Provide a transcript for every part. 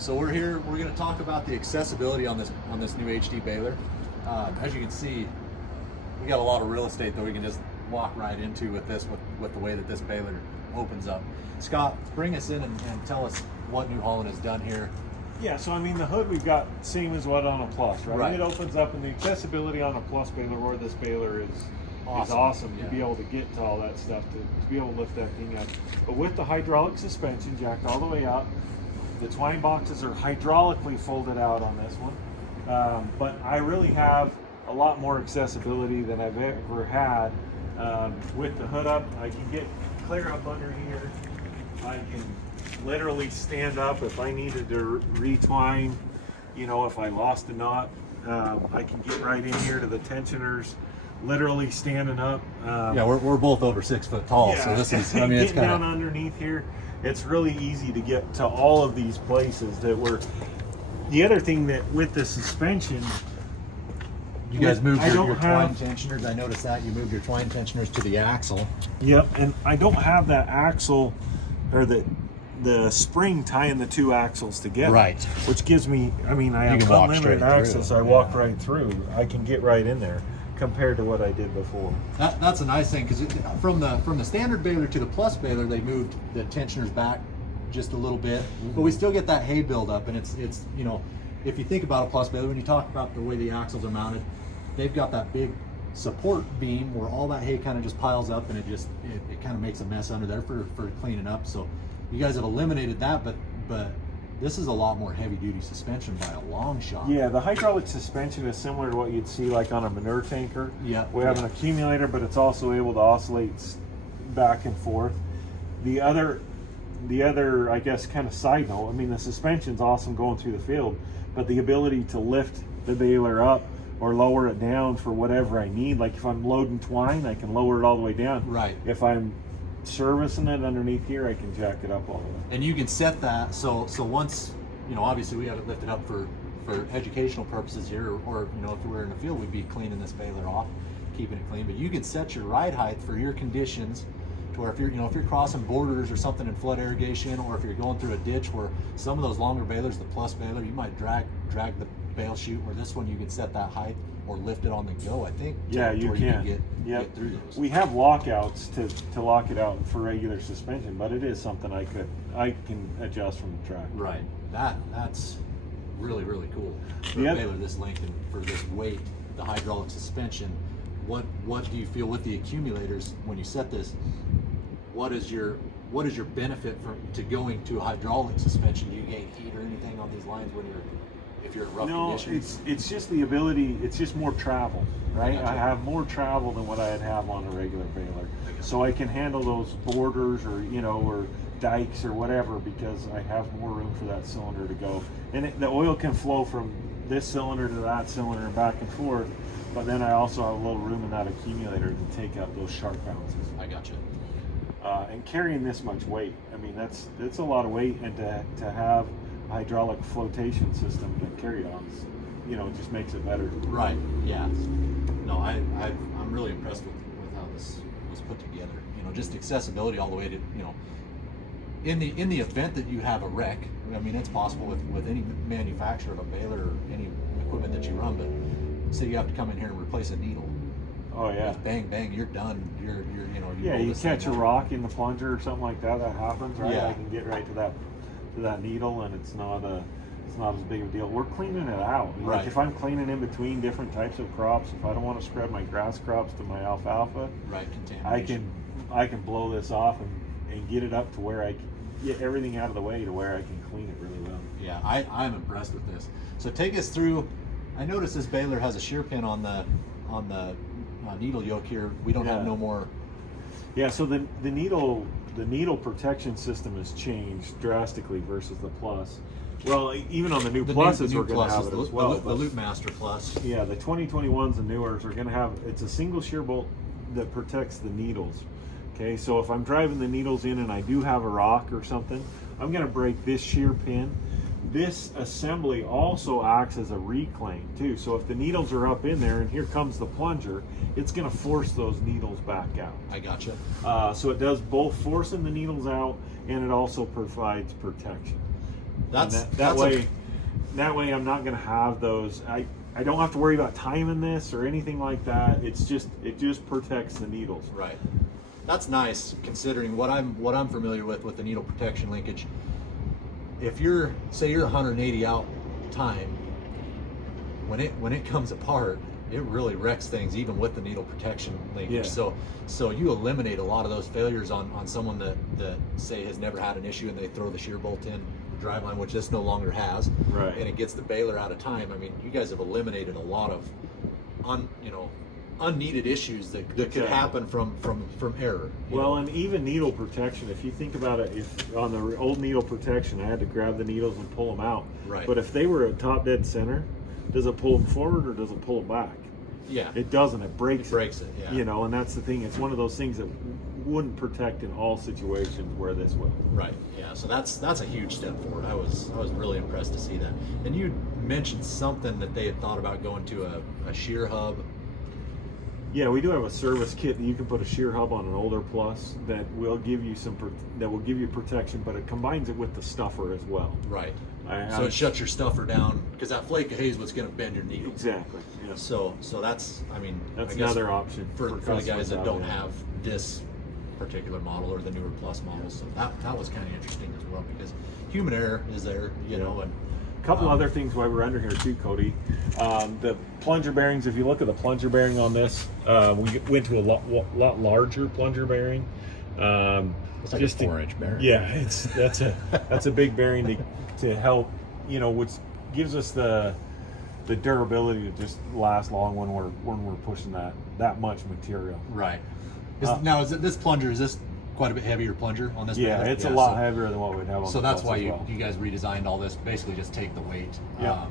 So we're here. We're going to talk about the accessibility on this new HD baler. As you can see, we got a lot of real estate that we can just walk right into with this, with the way that this baler opens up. Scott, bring us in and tell us what New Holland has done here. Yeah, so I mean the hood we've got same as what on a Plus, right? Right. It opens up, and the accessibility on a Plus baler or this baler is awesome Yeah. to be able to get to all that stuff, to be able to lift that thing up. But with the hydraulic suspension jacked all the way up, the twine boxes are hydraulically folded out on this one. But I really have a lot more accessibility than I've ever had. With the hood up, I can get clear up under here. I can literally stand up if I needed to retwine, you know, if I lost a knot. I can get right in here to the tensioners, literally standing up. Yeah, we're both over 6 foot tall, yeah, so this is, I mean, it's getting kind down of underneath here. It's really easy to get to all of these places that were. The other thing that with the suspension, you guys moved your twine have, tensioners. I noticed that you moved your twine tensioners to the axle. Yep, and I don't have that axle or the spring tying the two axles together. Right. Which gives me, I mean, I have unlimited access. So I walk right through. I can get right in there compared to what I did before. That's a nice thing, because from the standard baler to the Plus baler, they moved the tensioners back just a little bit, but we still get that hay buildup. And it's you know, if you think about a Plus baler, when you talk about the way the axles are mounted, they've got that big support beam where all that hay kind of just piles up, and it kind of makes a mess under there for cleaning up. So you guys have eliminated that, but this is a lot more heavy duty suspension by a long shot. Yeah, the hydraulic suspension is similar to what you'd see like on a manure tanker. Yeah. We have an accumulator, but it's also able to oscillate back and forth. The other, I guess, kind of side note, I mean, the suspension's awesome going through the field, but the ability to lift the baler up or lower it down for whatever I need, like if I'm loading twine, I can lower it all the way down. Right. If I'm servicing it underneath here, I can jack it up all the way. And you can set that so once, you know, obviously we have it lifted up for educational purposes here, or you know, if we were in the field, we'd be cleaning this baler off, keeping it clean. But you can set your ride height for your conditions to where if you're, you know, if you're crossing borders or something in flood irrigation, or if you're going through a ditch where some of those longer balers, the Plus baler, you might drag the bale chute, where this one you can set that height or lift it on the go, I think. Yeah, you can. Get through those. We have lockouts to lock it out for regular suspension, but it is something I can adjust from the track. Right. That's really, really cool. For Yeah. a baler this length and for this weight, the hydraulic suspension, what do you feel with the accumulators when you set this? What is your benefit to going to a hydraulic suspension? Do you gain heat or anything on these lines if you're in rough conditions? It's just the ability. It's just more travel, right? Gotcha. I have more travel than what I'd have on a regular baler, so I can handle those borders or or dikes or whatever, because I have more room for that cylinder to go, and the oil can flow from this cylinder to that cylinder and back and forth. But then I also have a little room in that accumulator to take up those sharp bounces. I gotcha. And carrying this much weight, I mean, that's a lot of weight, and to have a hydraulic flotation system to carry on, just makes it better. Right. Yeah. No, I'm really impressed with how this was put together. You know, just accessibility all the way to, you know, in the event that you have a wreck. I mean, it's possible with any manufacturer of a baler or any equipment that you run, but say you have to come in here and replace a needle. Oh yeah. Just bang bang, you're done. You're You catch a rock in the plunger or something like that happens, right? Yeah. I can get right to that needle, and it's not as big of a deal. We're cleaning it out. Right. Like if I'm cleaning in between different types of crops, if I don't want to spread my grass crops to my alfalfa, right, contamination. I can blow this off and get it up to where I can get everything out of the way to where I can clean it really well. Yeah, I'm impressed with this. So take us through. I noticed this baler has a shear pin on the needle yoke here. We don't have no more. Yeah, so the needle protection system has changed drastically versus the Plus. Well, even on the new Pluses, we're going to have it as well. The Loop Master Plus. Yeah, the 2021s and newers are going to have, it's a single shear bolt that protects the needles. Okay, so if I'm driving the needles in and I do have a rock or something, I'm going to break this shear pin. This assembly also acts as a reclaim too. So if the needles are up in there and here comes the plunger, it's going to force those needles back out. I gotcha. So it does both forcing the needles out, and it also provides protection. That way I'm not going to have those. I don't have to worry about timing this or anything like that. It just protects the needles. Right. That's nice considering what I'm familiar with the needle protection linkage. If you're 180 out time, when it comes apart, it really wrecks things even with the needle protection linkage. Yeah. So you eliminate a lot of those failures on someone that say has never had an issue and they throw the shear bolt in driveline, which this no longer has, right, and it gets the baler out of time. I mean, you guys have eliminated a lot of unneeded issues that could happen from error. Well, and even needle protection, if you think about it, if on the old needle protection I had to grab the needles and pull them out, right, but if they were at top dead center, does it pull them forward or does it pull them back? Yeah, it doesn't. It breaks it. Yeah. You know, and that's the thing. It's one of those things that wouldn't protect in all situations where this will. Right. Yeah. So that's a huge step forward. I was really impressed to see that. And you mentioned something that they had thought about going to a shear hub. Yeah, we do have a service kit that you can put a shear hub on an older plus that will give you protection, but it combines it with the stuffer as well. Right. So it shuts your stuffer down because that flake of hay is what's going to bend your needle. Exactly. Yeah. So that's, I mean, that's I guess another option for the guys that don't have this particular model or the newer plus models. So that was kind of interesting as well because human error is there, you know. And a couple other things while we're under here too, Cody. The plunger bearings. If you look at the plunger bearing on this, we went to a lot larger plunger bearing. It's like just a 4-inch bearing. Yeah, that's a big bearing to help, you know, which gives us the durability to just last long when we're pushing that much material. Right. Now is this plunger? Is this quite a bit heavier plunger on this? Yeah, it's a lot heavier than what we'd have on. So that's why you guys redesigned all this. Basically, just take the weight. Yeah.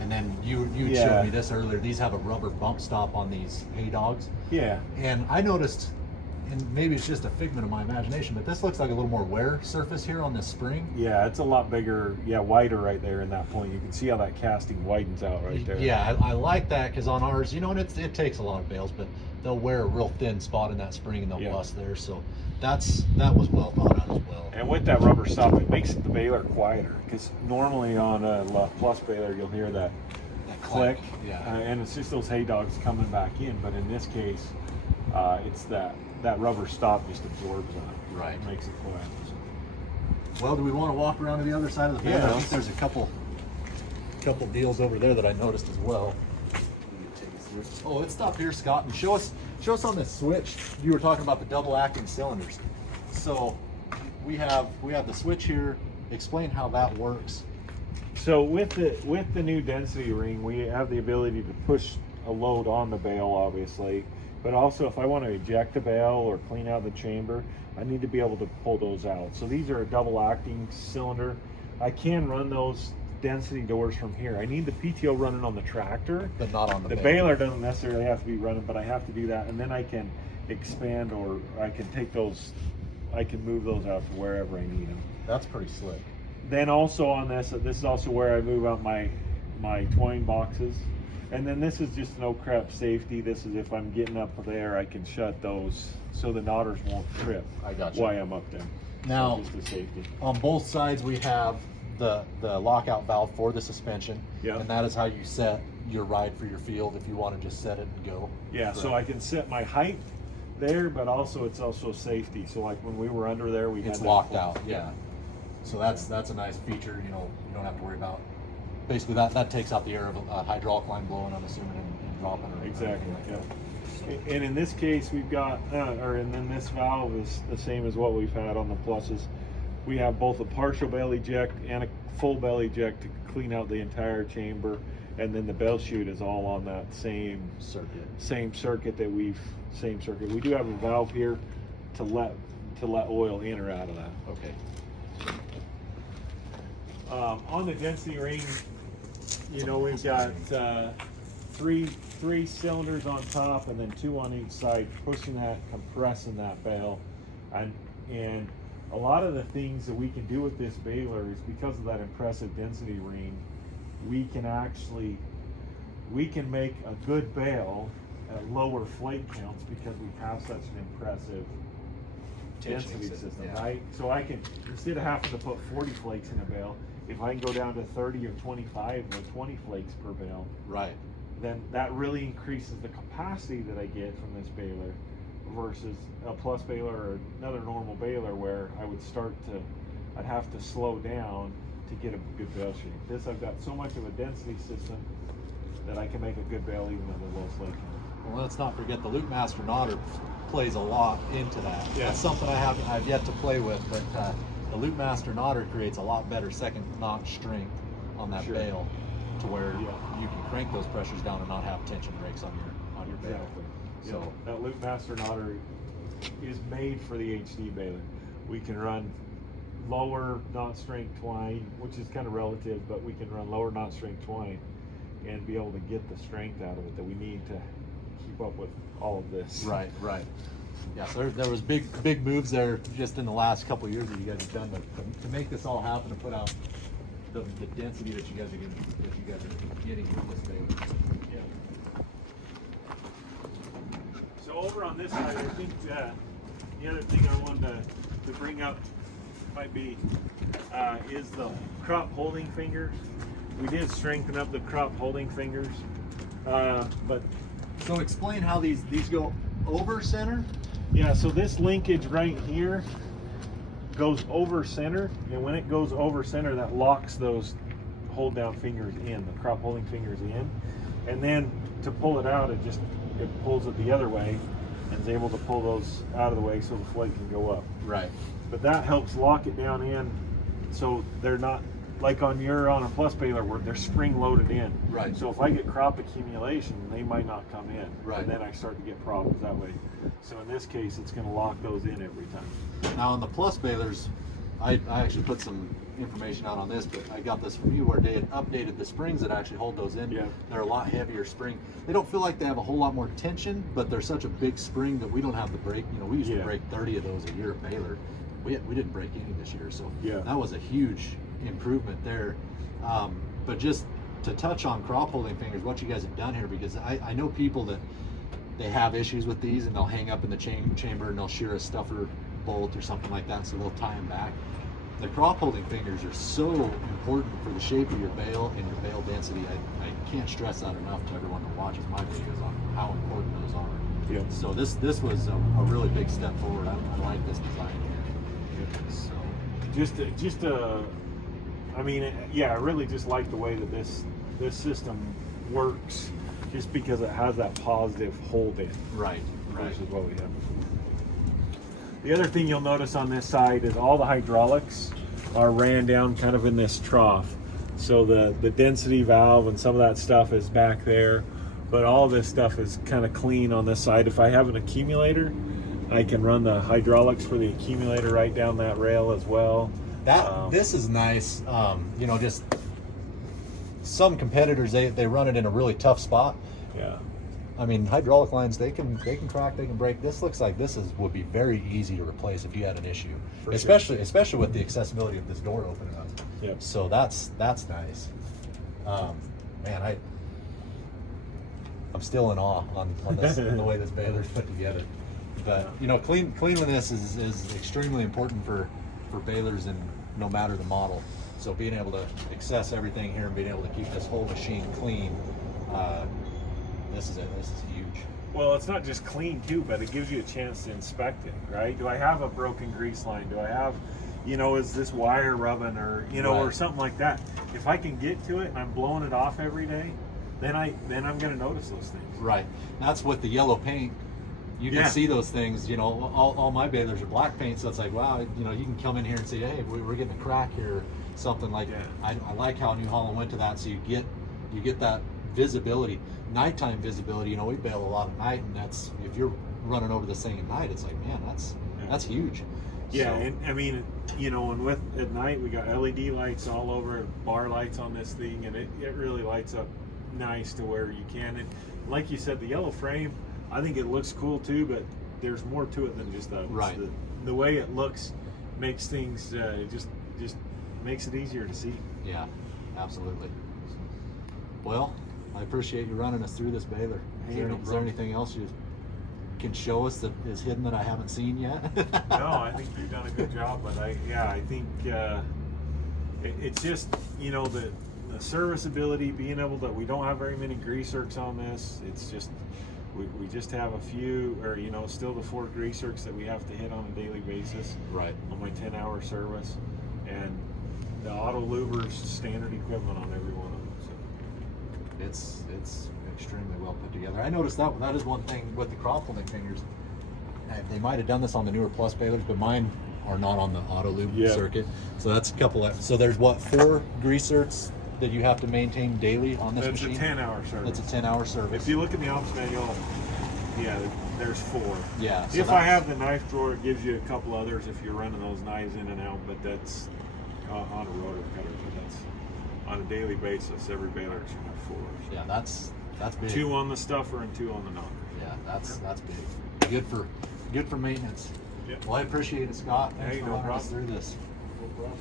And then you showed me this earlier. These have a rubber bump stop on these hay dogs. Yeah. And I noticed, and maybe it's just a figment of my imagination, but this looks like a little more wear surface here on this spring. Yeah, it's a lot bigger, wider right there in that point. You can see how that casting widens out right there. Yeah, I like that because on ours, you know, and it takes a lot of bales, but they'll wear a real thin spot in that spring and they'll bust there. So that was well thought out as well. And with that rubber stop, it makes the baler quieter because normally on a plus baler, you'll hear that click, and it's just those hay dogs coming back in. But in this case, it's that rubber stop just absorbs that. Right. It makes it quiet. Well, do we want to walk around to the other side of the bale? Yeah. I think there's a couple deals over there that I noticed as well. Oh, let's stop here, Scott, and show us on this switch. You were talking about the double acting cylinders. So we have the switch here. Explain how that works. So with the new density ring, we have the ability to push a load on the bale, obviously. But also, if I want to eject a bale or clean out the chamber, I need to be able to pull those out. So these are a double acting cylinder. I can run those density doors from here. I need the PTO running on the tractor, but not on the baler doesn't necessarily have to be running, but I have to do that, and then I can expand, or I can take those, I can move those out to wherever I need them. That's pretty slick. Then also on this is also where I move out my twine boxes. And then this is just no crap safety. This is if I'm getting up there, I can shut those so the knotters won't trip. I got you. While I'm up there. Now, so just the safety. On both sides we have the lockout valve for the suspension. Yeah. And that is how you set your ride for your field if you want to just set it and go. Yeah, so I can set my height there, but also it's also safety. So like when we were under there, it's locked out. Yeah. So that's a nice feature. You know, you don't have to worry about. Basically, that takes out the air of a hydraulic line blowing, I'm assuming, and dropping. Exactly. Yeah. And in this case, we've got, and then this valve is the same as what we've had on the pluses. We have both a partial bale eject and a full bale eject to clean out the entire chamber, and then the bale chute is all on that same circuit. We do have a valve here to let oil in or out of that. Okay. On the density ring, you know, we've got three cylinders on top and then 2 on each side, pushing that, compressing that bale, and a lot of the things that we can do with this baler is because of that impressive density ring, we can make a good bale at lower flake counts because we have such an impressive density system, right? So I can, instead of having to put 40 flakes in a bale, if I can go down to 30 or 25 or 20 flakes per bale, Right. then that really increases the capacity that I get from this baler versus a plus baler or another normal baler where I'd have to slow down to get a good bale shape. This, I've got so much of a density system that I can make a good bale even at a low flake count. Well, let's not forget the Loop Master Knotter plays a lot into that. Yeah. That's something I've yet to play with, but the Loop Master Knotter creates a lot better second notch strength on that Sure. bale, to where Yeah. you can crank those pressures down and not have tension breaks on your bale. Exactly. So Yeah. That Loop Master Knotter is made for the HD baler. We can run lower knot strength twine, which is kind of relative, but we can run lower knot strength twine and be able to get the strength out of it that we need to keep up with all of this. right. Yeah, so there was big moves there just in the last couple of years that you guys have done to make this all happen and put out the density that you guys are getting with this baler. Yeah. So over on this side, I think the other thing I wanted to bring up might be is the crop holding fingers. We did strengthen up the crop holding fingers, but So explain how these go over center. yeah, so this linkage right here goes over center, and when it goes over center, that locks those hold down fingers in, the crop holding fingers in, and then to pull it out, it pulls it the other way and is able to pull those out of the way so the flake can go up. Right. But that helps lock it down in, so they're not like on a plus baler where they're spring loaded in. Right. So if I get crop accumulation, they might not come in. Right. And then I start to get problems that way. So in this case, it's going to lock those in every time. Now on the plus balers, I actually put some information out on this, but I got this from you where they had updated the springs that actually hold those in. Yeah. They're a lot heavier spring. They don't feel like they have a whole lot more tension, but they're such a big spring that we don't have to break. You know, we used to Yeah. break 30 of those a year at Baylor. We didn't break any this year, so Yeah. that was a huge improvement there. But just to touch on crop holding fingers, what you guys have done here, because I know people that they have issues with these and they'll hang up in the chamber and they'll shear a stuffer bolt or something like that, so they'll tie them back. The crop holding fingers are so important for the shape of your bale and your bale density. I can't stress that enough to everyone that watches my videos on how important those are. Yeah. So this was a really big step forward. I like this design here. So I mean, yeah, I really just like the way that this system works, just because it has that positive hold in right. versus what we have before. The other thing you'll notice on this side is all the hydraulics are ran down kind of in this trough. So the density valve and some of that stuff is back there, but all this stuff is kind of clean on this side. If I have an accumulator, I can run the hydraulics for the accumulator right down that rail as well. This is nice. You know, just some competitors they run it in a really tough spot. Yeah. I mean, hydraulic lines they can crack, they can break. This looks like would be very easy to replace if you had an issue, For especially with the accessibility of this door opening up. Yep. So that's nice. Man, I'm still in awe on this the way this baler's put together. But you know, cleanliness is extremely important for balers, and no matter the model. So being able to access everything here and being able to keep this whole machine clean, this is huge. Well, it's not just clean too, but it gives you a chance to inspect it, right? Do I have a broken grease line? Do I have, is this wire rubbing, or or Right. something like that? If I can get to it and I'm blowing it off every day, then I'm going to notice those things. Right. That's with the yellow paint. You can Yeah. see those things. All my balers are black paint, so it's like, wow. You can come in here and say, hey, we're getting a crack here, something like. Yeah. I like how New Holland went to that, so you get that visibility, nighttime visibility. We bail a lot at night, and that's, if you're running over this thing at night, it's like, man, that's huge. Yeah, So, and I mean, and with at night we got LED lights all over, bar lights on this thing, and it really lights up nice to where you can. And like you said, the yellow frame, I think it looks cool too, but there's more to it than just that. It's Right. The way it looks makes things just makes it easier to see. yeah, absolutely. Well, I appreciate you running us through this baler. Hey, no Is there problem. anything else you can show us that is hidden that I haven't seen yet? No, I think you've done a good job, but I think It's just, you know, the serviceability, being able to, we don't have very many grease zerks on this. It's just, we just have a few, or, you know, still the 4 grease zerks that we have to hit on a daily basis. Right. On my 10-hour service. And the auto luber's standard equipment on every one of them. So. It's extremely well put together. I noticed that is one thing with the crop pulling fingers. They might have done this on the newer plus balers, but mine are not on the auto lube circuit. So that's a couple of, so there's what, 4 grease zerks that you have to maintain daily on this machine? It's a 10-hour service. It's a 10-hour service. If you look at the ops manual, yeah, there's 4. Yeah. So if I have the knife drawer, it gives you a couple others if you're running those knives in and out, but that's on a rotor cutter. But that's on a daily basis. Every baler should have 4. So. Yeah, that's big. 2 on the stuffer and 2 on the knocker. Yeah, that's big. Good for maintenance. Yeah. Well, I appreciate it, Scott. Thanks Hey, for no walking us problem. through this. No problem.